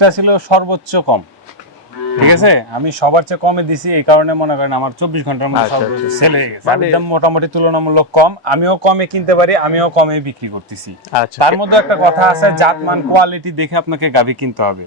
প্রাইসটা ছিল সর্বোচ্চ কম। ঠিক আছে? আমি সবার চেয়ে কমে দিছি এই কারণে মনে করেন আমার চব্বিশ ঘণ্টার মধ্যে আচ্ছা, আচ্ছা। সেল হয়ে গেছে। মানে- দাম মোটামুটি তুলনামূলক কম। আমিও কমে কিনতে পারি আমিও কমে বিক্রি করতেছি। আচ্ছা। তার মধ্যে একটা কথা আছে জাতমান কোয়ালিটি দেখে আপনাকে গাভী কিনতে হবে।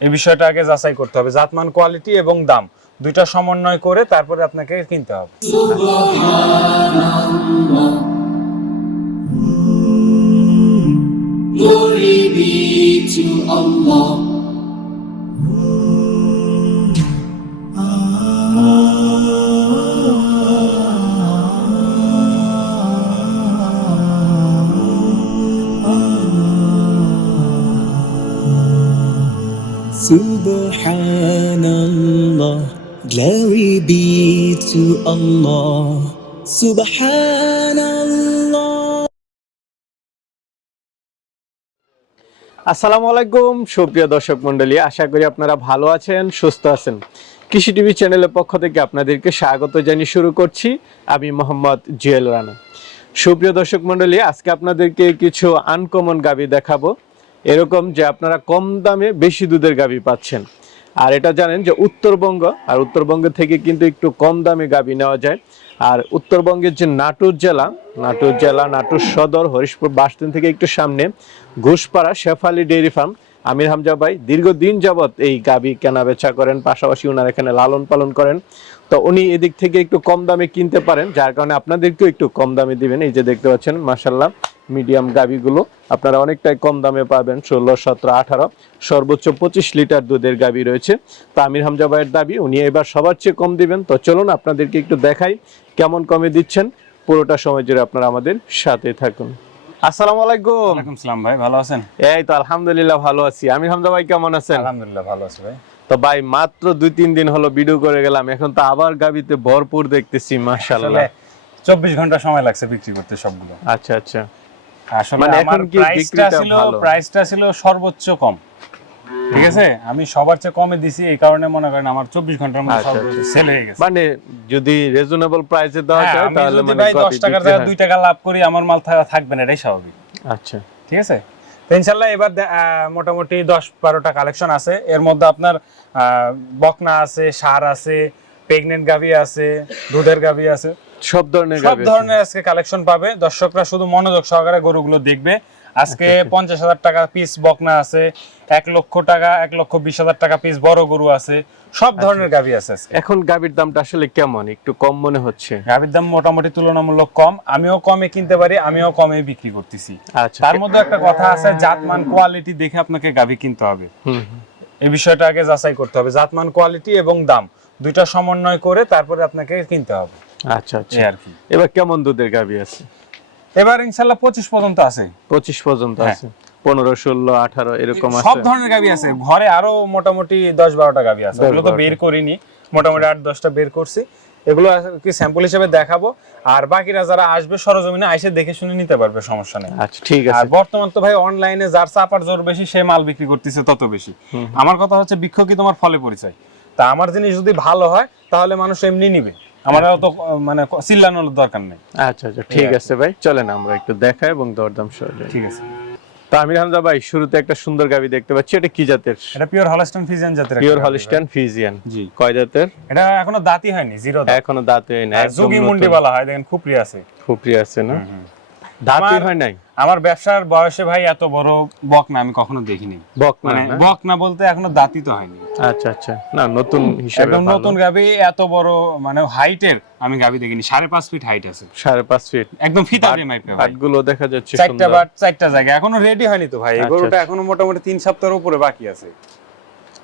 এই বিষয়টা আগে যাচাই করতে হবে জাতমান কোয়ালিটি এবং দাম। দুইটা সমন্বয় করে তারপরে আপনাকে কিনতে হবে। To Allah. Subhanallah, glory be to Allah. Subhanallah. আসসালামু আলাইকুম, সুপ্রিয় দর্শক মন্ডলী আশা করি আপনারা ভালো আছেন, সুস্থ আছেন। কৃষি টিভি চ্যানেলের পক্ষ থেকে আপনাদেরকে স্বাগত জানিয়ে শুরু করছি। আমি মোহাম্মদ জুয়েল রানা। সুপ্রিয় দর্শক মন্ডলী আজকে আপনাদেরকে কিছু আনকমন গাবি দেখাবো। এরকম যে আপনারা কম দামে বেশি দুধের গাবি পাচ্ছেন। আর এটা জানেন যে উত্তরবঙ্গ, আর উত্তরবঙ্গ থেকে কিন্তু একটু কম দামে গাবি নেওয়া যায়। আর উত্তরবঙ্গের যে নাটোর জেলা নাটোর জেলা, নাটোর সদর, হরিশপুর বাসস্ট্যান্ড থেকে একটু সামনে ঘুষপাড়া শেফালি ডেয়ারি ফার্ম। আমির হামজা ভাই, দীর্ঘদিন যাবৎ এই গাবি কেনা বেচা করেন, পাশাপাশি ওনার এখানে লালন পালন করেন। তো উনি এদিক থেকে একটু কম দামে কিনতে পারেন যার কারণে আপনাদেরকেও একটু কম দামে দিবেন। এই যে দেখতে পাচ্ছেন মাসাল্লাহ মিডিয়াম গাবিগুলো আপনারা অনেকটাই কম দামে পাবেন ষোলো সতেরো আঠারো। সর্বোচ্চ পঁচিশ লিটার দুধের গাবি রয়েছে। তো আমির হামজা ভাইয়ের দাবি উনি এবার সবার চেয়ে কম দিবেন। তো চলুন আপনাদেরকে একটু দেখাই কেমন কমে দিচ্ছেন। পুরোটা সময় জুড়ে আপনারা আমাদের সাথে থাকুন। আসসালামু আলাইকুম। ওয়ালাইকুম সালাম ভাই ভালো আছেন? এই তো আলহামদুলিল্লাহ ভালো আছি। আমির হামজা ভাই কেমন আছেন? আলহামদুলিল্লাহ ভালো আছি ভাই। তো ভাই মাত্র দুই তিন দিন হলো ভিডিও করে গেলাম। এখন তো আবার গাবিতে ভরপুর দেখতেছি মাশাআল্লাহ। চব্বিশ ঘণ্টা সময় লাগছে বিক্রি করতে সবগুলো। আচ্ছা আচ্ছা। আসলে মানে আমার প্রাইসটা ছিল প্রাইসটা ছিল সর্বোচ্চ কম। ঠিক আছে? আমি সবার চেয়ে কমে দিছি এই কারণে মনে করেন আমার চব্বিশ ঘণ্টার মধ্যে আচ্ছা, সব আচ্ছা। সেল হয়ে গেছে। মানে যদি রিজনেবল প্রাইসে দেওয়া হ্যাঁ, যায় তাহলে মানে ভাই দশ কতই টাকার জায়গায় হয়? দুই টাকা লাভ করি আমার মাল থাকবে না এটাই স্বাভাবিক। আচ্ছা। ঠিক আছে? ইনশাল্লাহ এবার মোটামুটি দশ বারোটা কালেকশন আছে। এর মধ্যে আপনার আহ, বকনা আছে সার আছে প্রেগনেন্ট গাভি আছে দুধের গাভি আছে। সব ধরনের সব ধরনের আজকে কালেকশন পাবে। দর্শকরা শুধু মনোযোগ সহকারে গরুগুলো দেখবে। আজকে আচ্ছা, পঞ্চাশ হাজার টাকা পিস বকনা আছে এক লক্ষ টাকা এক লক্ষ বিশ হাজার টাকা পিস বড় গরু আছে সব আচ্ছা। ধরনের গাভি আছে এখন গাবির দামটা আসলে কেমন? একটু কম মনে হচ্ছে। গাভির দাম মোটামুটি তুলনামূলক কম। আমিও কমে কিনতে পারি আমিও কমে বিক্রি করতেছি। আচ্ছা। তার মধ্যে একটা কথা আছে জাতমান কোয়ালিটি দেখে আপনাকে গাভি কিনতে হবে। এই বিষয়টা আগে যাচাই করতে হবে জাতমান কোয়ালিটি এবং দাম। দুইটা সমন্বয় করে তারপরে আপনাকে কিনতে হবে। আচ্ছা আচ্ছা। আর কি। এবার কেমন দুধের গাবি আছে? এবার ইনশাল্লাহ পঁচিশ পর্যন্ত আছে। পঁচিশ পর্যন্ত হ্যাঁ। আছে। পনেরো ষোলো আঠারো এরকম সব ধরনের গাভি আছে। ঘরে আরও মোটামুটি দশ বারোটা গাভি আছে। ওগুলো তো বের করিনি। মোটামুটি আট দশটা বের করছি। এগুলো কি স্যাম্পল হিসেবে দেখাবো। আর বাকিরা যারা আসবে সরজমিনে আইসে দেখে শুনে নিতে পারবে সমস্যা নেই। আচ্ছা ঠিক আর বর্তমান তো ভাই অনলাইনে যার চাপার জোর বেশি সে মাল বিক্রি করতেছে তত বেশি। আমার কথা হচ্ছে বৃক্ষ কি তোমার ফলে পরিচয়। তা আমার জিনিস যদি ভালো হয় তাহলে মানুষ এমনি নিবে। আমার অত মানে চিল্লানোর দরকার নেই। আচ্ছা আচ্ছা ঠিক আছে। ভাই চলেন আমরা একটু দেখাই এবং দরদাম সরে ঠিক আছে। তো আমির হামজা ভাই শুরুতে একটা সুন্দর গাবি দেখতে পাচ্ছি এটা কি জাতের? এটা পিওর হলস্টন ফিজিয়ান জাতের পিওর গাভী ফিজিয়ান জি। কয় জাতের? এটা এখনও দাঁতই হয়নি জিরো এখনও দাঁতই হয়নি না মুন্ডি বলা হয় দেখেন খুপরি আছে। খুপরি আছে না? দাঁতই আমার- হয় নাই? আমার ব্যবসার বয়সে ভাই এত বড় বক না আমি কখনো দেখিনি। বক মানে বক না বলতে এখনও দাঁতই তো হয়নি। আচ্ছা আচ্ছা। না নতুন হিসাবে একদম নতুন গাবি এত বড় মানে হাইটের আমি গাবি দেখিনি। সাড়ে পাঁচ ফিট হাইট আছে। সাড়ে পাঁচ ফিট একদম ফিতা মাইপে দেখা যাচ্ছে চারটা বাট চারটা জায়গা এখনও রেডি হয়নি তো ভাই। আচ্ছা, গরুটা আচ্ছা। এখনও মোটামুটি তিন সপ্তাহের উপরে বাকি আছে।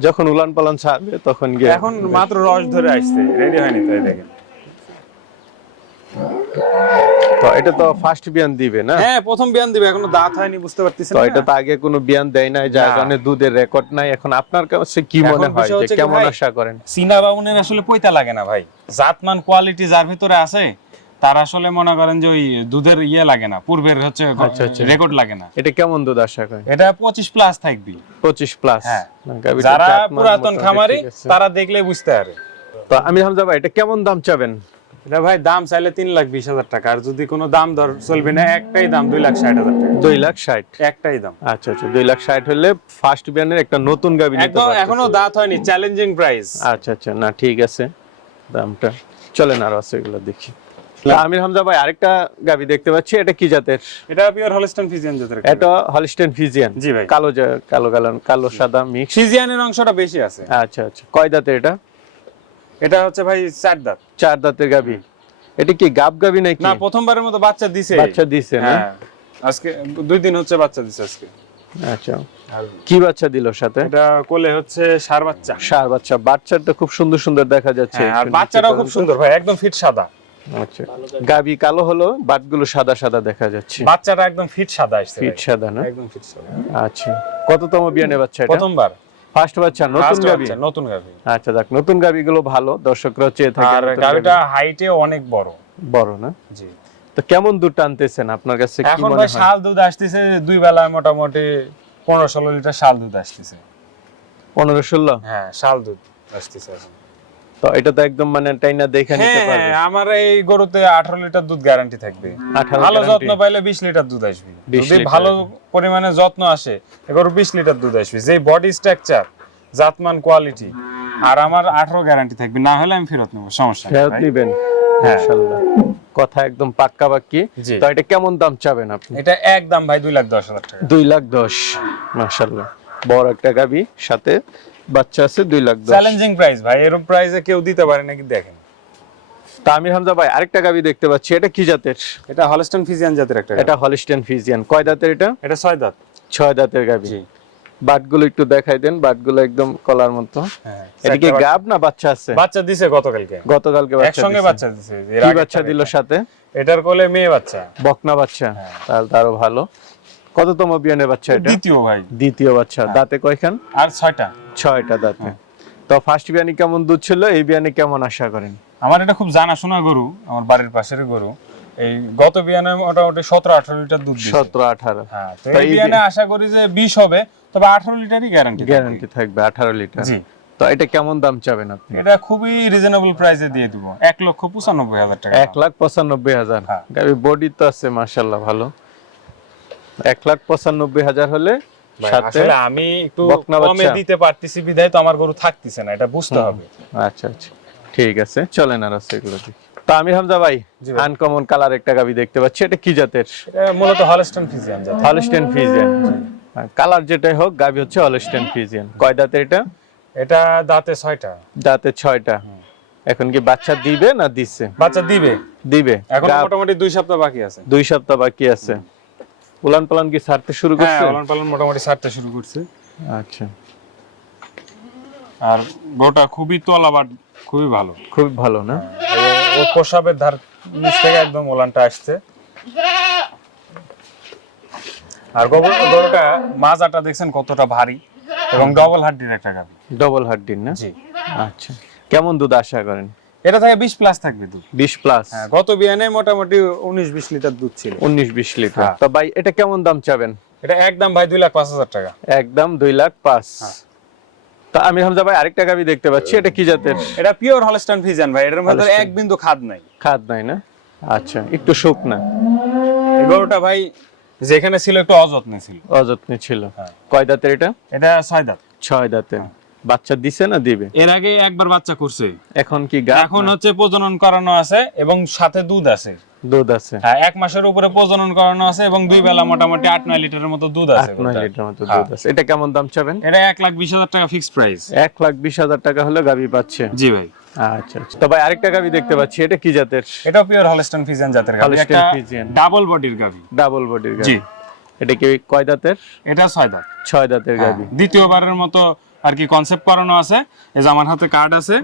যখন উলান পালান ছাড়বে তখন গিয়ে এখন মাত্র রস ধরে আসছে। রেডি হয়নি তো এই দেখেন। তো এটা তো ফার্স্ট বিয়ান দিবে না? হ্যাঁ প্রথম বিয়ান দিবে এখনও দাঁত হয়নি বুঝতে পারতেছেন তো এটা তো আগে কোনো বিয়ান দেয় নাই যার। কারণে দুধের রেকর্ড নাই। এখন আপনার কাছে কি মনে হয় যে কেমন আশা করেন? বাউনের আসলে পয়তা লাগে না ভাই। জাতমান কোয়ালিটি যার ভিতরে আছে তার আসলে মনে করেন যে ওই দুধের ইয়ে লাগে না পূর্বের হচ্ছে আচ্ছা, আচ্ছা। রেকর্ড লাগে না। এটা কেমন দুধ আশা করেন? এটা পঁচিশ প্লাস থাকবি। পঁচিশ প্লাস হ্যাঁ। যারা পুরাতন খামারি তারা তারা দেখলে বুঝতে পারে। তো আমি হামজা ভাই এটা কেমন দাম চাবেন? এটা ভাই দাম চাইলে তিন লাখ বিশ হাজার টাকা আর যদি কোনো দাম দর চলবে না একটাই দাম দুই লাখ ষাট হাজার টাকা। দুই লাখ ষাট? একটাই দাম। আচ্ছা আচ্ছা দুই লাখ ষাট হলে ফার্স্ট বিয়ানের একটা নতুন গাবি একদম এখনও দাঁত হয়নি চ্যালেঞ্জিং প্রাইস আচ্ছা আচ্ছা না ঠিক আছে দামটা চলেন আরও আছে এগুলো দেখি। আমির হামজা ভাই আরেকটা গাবি দেখতে পাচ্ছি এটা কি জাতের? এটা পিওর হলস্টাইন ফিজিয়ান জাতের এটা হলিস্টেন ফিজিয়ান জি ভাই। কালো কালো কালো কালো সাদা মিক্স ফিজিয়ানের অংশটা বেশি আছে। আচ্ছা আচ্ছা কয় দাঁতের এটা? এটা হচ্ছে ভাই চার দাঁত। চার দাঁতের গাবি এটা কি গাব গাবি নাকি? না প্রথমবারের মতো বাচ্চা দিছে। বাচ্চা দিছে হ্যাঁ। আজকে দুই দিন হচ্ছে বাচ্চা দিছে আজকে। আচ্ছা। কি বাচ্চা দিল সাথে? এটা কোলে হচ্ছে সার বাচ্চা। সার বাচ্চা। বাচ্চাটা খুব সুন্দর সুন্দর দেখা যাচ্ছে। হ্যাঁ, আর বাচ্চাটাও খুব সুন্দর ভাই একদম ফিট সাদা। আচ্ছা। গাবি কালো হলো বাটগুলো সাদা সাদা দেখা যাচ্ছে। বাচ্চাটা একদম ফিট সাদা আসছে ফিট সাদা না? একদম ফিট সাদা। আচ্ছা। কততম বিয়ানে বাচ্চা এটা? প্রথমবার। ফার্স্ট বাচ্চা নতুন গাবি নতুন গাবি আচ্ছা দেখ নতুন গাবিগুলো ভালো দর্শকরা চেয়ে থাকে আর গাবিটা হাইটে অনেক বড়। বড় না? জি। তো কেমন দুধ টানতেছেন? আপনার কাছে কি মনে হয়? এখন শাল দুধ আসতেছে দুই বেলায় মোটামুটি পনেরো ষোলো লিটার শাল দুধ আসতেছে। পনেরো ষোলো? হ্যাঁ শাল দুধ আসতেছে এখন। তো এটা তো একদম মানে টাইনা দেখে নিতে হ্যাঁ পারবে। আমার এই গরুতে আঠারো লিটার দুধ গ্যারান্টি থাকবে। ভালো যত্ন পাইলে বিশ লিটার দুধ আসবে। যদি ভালো পরিমাণে যত্ন আসে এ গরু বিশ লিটার দুধ আসবে। যে বডি স্ট্রাকচার জাতমান কোয়ালিটি আর আমার আঠারো গ্যারান্টি থাকবে। না হলে আমি ফেরত নেব সমস্যা নেই ফেরত। নিবেন। হ্যাঁ। কথা একদম পাক্কা বাক্কি তো এটা কেমন দাম চাবেন আপনি? এটা একদম ভাই দুই লাখ দশ হাজার টাকা। দুই লাখ দশ মাশাআল্লাহ। বড় একটা গাবি সাথে বাচ্চা আছে দুই লাখ চ্যালেঞ্জিং প্রাইস ভাই এরকম প্রাইসে কেউ দিতে পারে নাকি দেখেন। তা আমির হামজা ভাই আরেকটা গাবি দেখতে পাচ্ছি এটা কি জাতের? এটা হলস্টন ফিজিয়ান জাতের একটা এটা হলিস্টেন ফিজিয়ান কয় দাঁতের এটা? এটা ছয় দাঁত। ছয় দাঁতের গাবি। জি। বাটগুলো একটু দেখাই দেন বাটগুলো একদম কলার মতো। হ্যাঁ এটা গাব না বাচ্চা আছে? বাচ্চা- দিছে গতকালকে। গতকালকে বাচ্চা একসঙ্গে। বাচ্চা দিছে এর কি বাচ্চা দিল সাথে? এটার কোলে মেয়ে বাচ্চা। বকনা বাচ্চা। হ্যাঁ। তাহলে তো আরও ভালো। কততম বিয়ানের বাচ্চা এটা? দ্বিতীয় ভাই। দ্বিতীয় বাচ্চা। দাঁতে কয়খান? আর ছয়টা। ছয়টা দাঁতে। তো ফার্স্ট বিয়ানি কেমন দুধ ছিল? এই বিয়ানি কেমন আশা করেন? আমার এটা খুব জানাশোনা গরু আমার বাড়ির পাশের গরু। এই গত বিয়ানে মোটামুটি সতেরো আঠারো লিটার দুধ সতেরো আঠারো। হ্যাঁ তো এই বিয়ানে আশা করি যে বিশ হবে তবে আঠারো লিটারই গ্যারান্টি গ্যারান্টি থাকবে আঠারো লিটার। জি। তো এটা কেমন দাম চাবেন আপনি? এটা খুবই রিজনেবল প্রাইসে দিয়ে দিব। এক লক্ষ পঁচানব্বই হাজার টাকা। এক লাখ পঁচানব্বই হাজার। হ্যাঁ। বডি তো আছে মার্শাল্লাহ ভালো। এক লাখ পঁচানব্বই হাজার হলে আসলে আমি একটু কমে দিতে পারতেছি বিধায় তো আমার গরু থাকতেছে না এটা বুঝতে হবে। আচ্ছা আচ্ছা। ঠিক আছে চলেন আর আছে এগুলো দেখি। তো আমির হামজা ভাই আনকমন কালার একটা গাবি দেখতে পাচ্ছি এটা কি জাতের? মূলত হলস্টন ফিজিয়ান জাত। হলস্টেন ফিজিয়ান কালার যেটাই হোক গাবি হচ্ছে হলস্টেন ফিজিয়ান কয় দাঁতের এটা? এটা দাঁতে ছয়টা। দাঁতে ছয়টা। এখন কি বাচ্চা দিবে না দিচ্ছে বাচ্চা দিবে। দিবে। এখন মোটামুটি দুই সপ্তাহ বাকি আছে। দুই সপ্তাহ বাকি আছে। উলান পালান কি ছাড়তে শুরু হ্যাঁ করছে? লালন পালন মোটামুটি ছাড়তে শুরু করছে। আচ্ছা। আর গোটা খুবই তলাবাট খুবই ভালো। খুব ভালো না? ও- ও ধার নিচ থেকে একদম ওলানটা আসছে। আর গোবর গরুটা মাজাটা দেখছেন কতটা ভারী এবং ডবল হাড্ডির একটা গাভি ডবল হাড্ডির না? জি। আচ্ছা। কেমন দুধ আশা করেন? এটা থেকে বিশ প্লাস থাকবে দুধ। বিশ প্লাস হ্যাঁ গত বিয়ানে মোটামুটি উনিশ বিশ লিটার দুধ ছিল। উনিশ বিশ লিটার। হ্যাঁ। তো ভাই এটা কেমন দাম চাবেন? এটা একদম ভাই দুই লাখ পাঁচ হাজার টাকা। একদম দুই লাখ পাঁচ। হ্যাঁ। তা আমি হামজা ভাই আরেকটা গাবি দেখতে পাচ্ছি। এটা কি জাতের? এটা পিওর হলস্টাইন ফিজিয়ান ভাই এটার মধ্যে এক বিন্দু খাদ নাই। খাদ নাই না? আচ্ছা একটু শুকনা। এই গরুটা ভাই যেখানে ছিল একটু অযত্নে ছিল। অযত্নে ছিল। কয় দাঁতের এটা? এটা ছয় দাঁত। ছয় দাঁতে। বাচ্চা দিছে না দিবে? এর আগে একবার বাচ্চা করছে। এখন কি গা? এখন হচ্ছে প্রজনন করানো আছে এবং সাথে দুধ আছে। দুধ আছে। হ্যাঁ এক মাসের উপরে প্রজনন করানো আছে এবং দুই বেলা মোটামুটি আট নয় লিটারের মতো দুধ আছে নয় গরুটার। লিটার মতো হ্যাঁ। দুধ আছে। এটা কেমন দাম চাবেন? এটা এক লাখ বিশ হাজার টাকা ফিক্সড প্রাইস এক লাখ বিশ হাজার টাকা হলে গাবি পাচ্ছে। জি ভাই। আচ্ছা আচ্ছা। তো ভাই আরেকটা গাবি দেখতে পাচ্ছি। এটা কি জাতের? এটাও পিওর হলস্টন ফিজিয়ান জাতের গাভি। Holstein একটা ডাবল বডির গাভি। ডাবল বডির জি। এটা কি কয় দাঁতের? এটা ছয় দাঁত। ছয় দাঁতের গাবি হ্যাঁ, দ্বিতীয়বারের মতো আর কি কনসেপ্ট করানো আছে? এই যে আমার হাতে কার্ড আছে।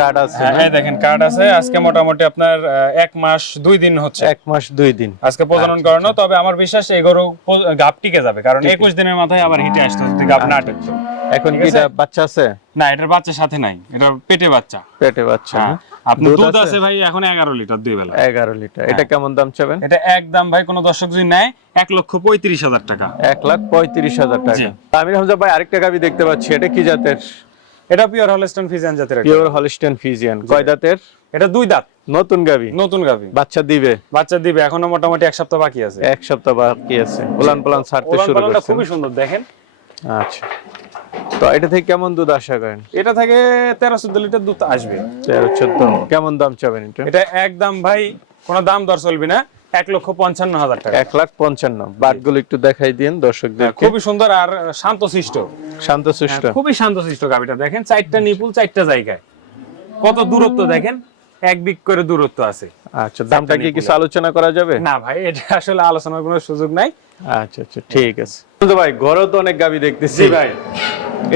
কার্ড আছে হ্যাঁ দেখেন কার্ড আছে। আজকে মোটামুটি আপনার এক মাস দুই দিন হচ্ছে। এক মাস দুই দিন। আজকে প্রজনন আচ্ছা, করানো তবে আমার বিশ্বাস এই গরু গাপ গাব টিকে যাবে কারণ একুশ দিনের মাথায় আবার হিটে আসতে যদি গাব না টেকতো এখন কি এটা বাচ্চা আছে? না এটার বাচ্চা সাথে নাই এটা পেটে বাচ্চা। পেটে বাচ্চা হ্যাঁ না? আপনার দুধ আছে? ভাই এখন এগারো লিটার দুই বেলা। এগারো লিটার। হ্যাঁ। এটা কেমন দাম চাবেন? এটা একদম ভাই কোনো দর্শক যদি নেয় এক লক্ষ পঁয়ত্রিশ হাজার টাকা। এক লাখ পঁয়ত্রিশ হাজার টাকা। আমির হামজা ভাই আরেকটা গাবি দেখতে পাচ্ছি। এটা কি জাতের? এটা পিওর হলস্টন ফিজিয়ান জাতের পিওর হলিস্টেন ফিজিয়ান কয় দাঁতের? এটা দুই দাঁত। নতুন গাবি? নতুন গাভি বাচ্চা দিবে? বাচ্চা দিবে এখনও মোটামুটি এক সপ্তাহ বাকি আছে। এক সপ্তাহ বাকি আছে। উলান পালান ছাড়তে শুরু করছেন খুবই সুন্দর দেখেন। আচ্ছা। তো এটা থেকে কেমন দুধ আশা করেন? এটা থেকে তেরো চোদ্দ লিটার দুধ আসবে। তেরো চোদ্দ। কেমন দাম চাবেন এটা? এটা একদম ভাই কোনো দাম দর চলবে না। এক লক্ষ পঞ্চান্ন হাজার টাকা। এক লাখ পঞ্চান্ন। বাটগুলো একটু দেখাই দিন দর্শকদের হ্যাঁ, খুবই সুন্দর আর শান্ত শিষ্ট শান্ত সুষ্ঠ খুবই শান্ত শিষ্ট গাভিটা। দেখেন চারটা নিপুল চারটা জায়গায়। কত দূরত্ব দেখেন এক বিক করে দূরত্ব আছে। আচ্ছা দামটা কি কিছু আলোচনা করা যাবে? না ভাই এটা আসলে আলোচনার কোনো সুযোগ নাই। আচ্ছা আচ্ছা ঠিক আছে। তো ভাই ঘরেও তো অনেক গাবি দেখতেছি। ভাই।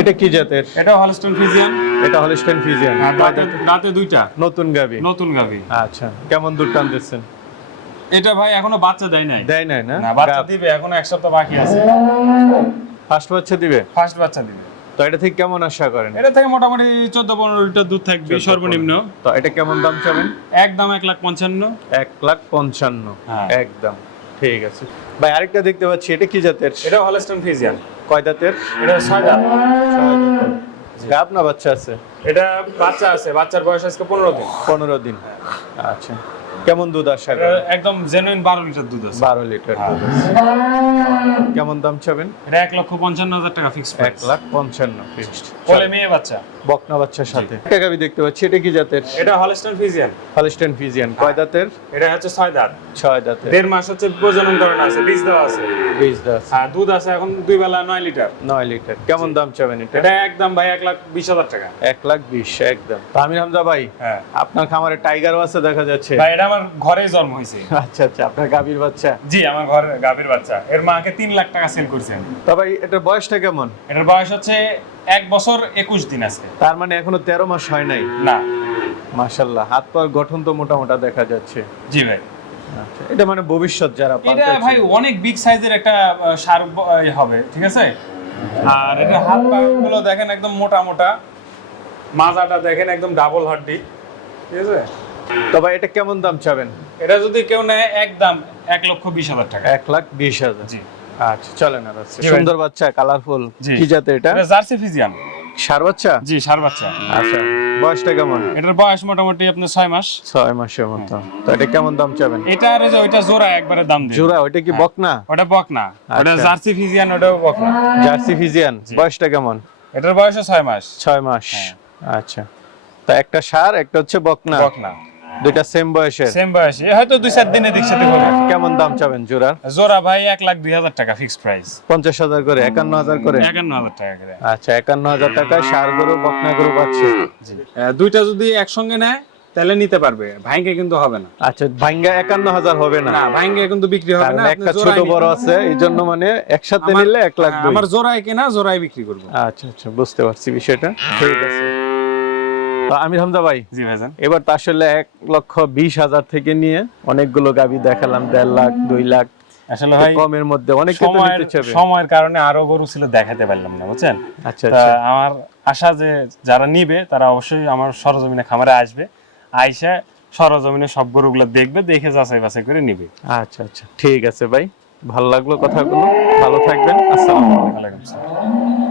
এটা কি জাতের? এটা হলস্টন ফিজিয়ান এটা হলিস্টেন ফিজিয়ান দাঁতে দাঁতে দুইটা। নতুন গাবি? নতুন গাভি আচ্ছা কেমন দুধ টানতেছেন? এটা ভাই এখনও বাচ্চা দেয় নাই। দেয় নাই না? বাচ্চা দিবে এখনও এক সপ্তাহ বাকি আছে। ফার্স্ট বাচ্চা দিবে? ফার্স্ট বাচ্চা দিবে। তো এটা থেকে কেমন আশা করেন? এটা থেকে মোটামুটি চোদ্দ পনেরো লিটার দুধ থাকবে সর্বনিম্ন। তো এটা কেমন দাম চাবেন? একদম এক লাখ পঞ্চান্ন। এক লাখ পঞ্চান্ন। হ্যাঁ। একদম। ঠিক আছে। ভাই আরেকটা দেখতে পাচ্ছি এটা কি জাতের? এটা হলস্টন ফিজিয়ান কয় দাঁতের? এটা ছয় দাঁত। গাব না বাচ্চা আছে? এটা বাচ্চা আছে বাচ্চার বয়স আজকে পনেরো দিন। পনেরো দিন। আচ্ছা। কেমন দুধ করেন একদম জেনুইন বারো লিটার দুধ আছে। বারো লিটার দুধ কেমন দাম চাবেন? এটা এক লক্ষ পঞ্চান্ন হাজার টাকা ফিক্স এক লাখ পঞ্চান্ন ফিক্সড মেয়ে বাচ্চা। বকনা বাচ্চার সাথে। একটা গাবি দেখতে পাচ্ছি? এটা কি জাতের? এটা হলস্টন ফিজিয়ান হলিস্টেন ফিজিয়ান কয় দাঁতের? এটা হচ্ছে ছয় দাঁত। ছয় দাঁতের। দেড় মাস হচ্ছে প্রজনন করানো আছে বীজ দেওয়া আছে। বীজ দাস আর দুধ আছে এখন দুই বেলা নয় লিটার। নয় লিটার। কেমন দাম চাবেন এটা? এটা একদম ভাই এক লাখ বিশ হাজার টাকা। এক লাখ বিশ একদম। তো আমির হামজা ভাই হ্যাঁ। আপনার খামারে টাইগারও আছে দেখা যাচ্ছে? ভাই এটা আমার ঘরেই জন্ম হয়েছে। আচ্ছা আচ্ছা আপনার গাভীর বাচ্চা? জি আমার ঘরে গাভীর বাচ্চা। এর মাকে তিন লাখ টাকা সেল করছেন। তো ভাই এটার বয়সটা কেমন? এটার বয়স হচ্ছে এক বছর একুশ দিন আছে তার মানে এখনও তেরো মাস হয় নাই? না। মাশাল্লাহ হাত পার গঠন তো মোটামোটা দেখা যাচ্ছে। জি ভাই। আচ্ছা এটা মানে ভবিষ্যৎ যারা এটা ভাই অনেক বিগ সাইজের একটা সার হবে ঠিক আছে? আর এটা হাত পা গুলো দেখেন একদম মোটা মোটা মাজাটা দেখেন একদম ডাবল হাড্ডি ঠিক আছে? তো ভাই এটা কেমন দাম চাবেন? এটা যদি কেউ নেয় একদম এক লক্ষ বিশ হাজার টাকা। এক লাখ বিশ হাজার। জি। আচ্ছা চলেন আর। সুন্দর বাচ্চা কালারফুল কি জাতে এটা? Jersey Friesian. সার বাচ্চা? জি সার বাচ্চা। আচ্ছা বয়সটা কেমন? এটার বয়স মোটামুটি আপনার ছয় মাস। ছয় মাসের মতো। তো এটা কেমন দাম চাবেন? এটা আর যে ওইটা জোড়া একবারে দাম দিন জোড়া ওইটা কি বকনা? ওটা বক না ওটা আচ্ছা। জার্সি ফিজিয়ান ওটাও বক না জার্সি ফিজিয়ান বয়সটা কেমন? এটার বয়স ছয় মাস। ছয় মাস। হ্যাঁ। আচ্ছা। তা একটা সার একটা হচ্ছে বকনা। বক না দুইটা সেম বয়সের। সেম বয়সী। হয়তো দুই চার দিনে সাথে হবে। কেমন দাম চাবেন জোড়ার জোড়া ভাই এক লাখ দুই হাজার টাকা ফিক্সড প্রাইস পঞ্চাশ হাজার করে একান্ন হাজার করে? একান্ন হাজার টাকা করে। আচ্ছা একান্ন হাজার টাকায় সার গরু বকনা গরু পাচ্ছে। দুইটা যদি একসঙ্গে নেয় তাহলে নিতে পারবে। ভাইঙ্গে কিন্তু হবে না। আচ্ছা ভাঙ্গা একান্ন হাজার হবে না। ভাইঙ্গে কিন্তু বিক্রি হবে না একটা ছোট বড় আছে এই জন্য মানে একসাথে নিলে এক লাখ হ্যাঁ। আমার জোড়ায় কেনা জোড়ায় বিক্রি করব। আচ্ছা আচ্ছা বুঝতে পারছি বিষয়টা। ঠিক আছে। আমির হামজা ভাই জি ভাইজান। এবার তো আসলে এক লক্ষ বিশ হাজার থেকে নিয়ে অনেকগুলো গাবি দেখালাম দেড় লাখ দুই লাখ আসলে ভাই কমের মধ্যে অনেকে সময়ের কারণে আরও গরু ছিল দেখাতে পারলাম না বুঝছেন? আচ্ছা আচ্ছা। আমার আশা যে যারা নিবে তারা অবশ্যই আমার সরজমিনে খামারে আসবে আইসা সরজমিনে সব গরুগুলো দেখবে দেখে যাচাই বাছাই করে নিবে। আচ্ছা আচ্ছা। ঠিক আছে ভাই ভালো লাগল কথাগুলো। ভালো থাকবেন। আসসালামু আলাইকুম।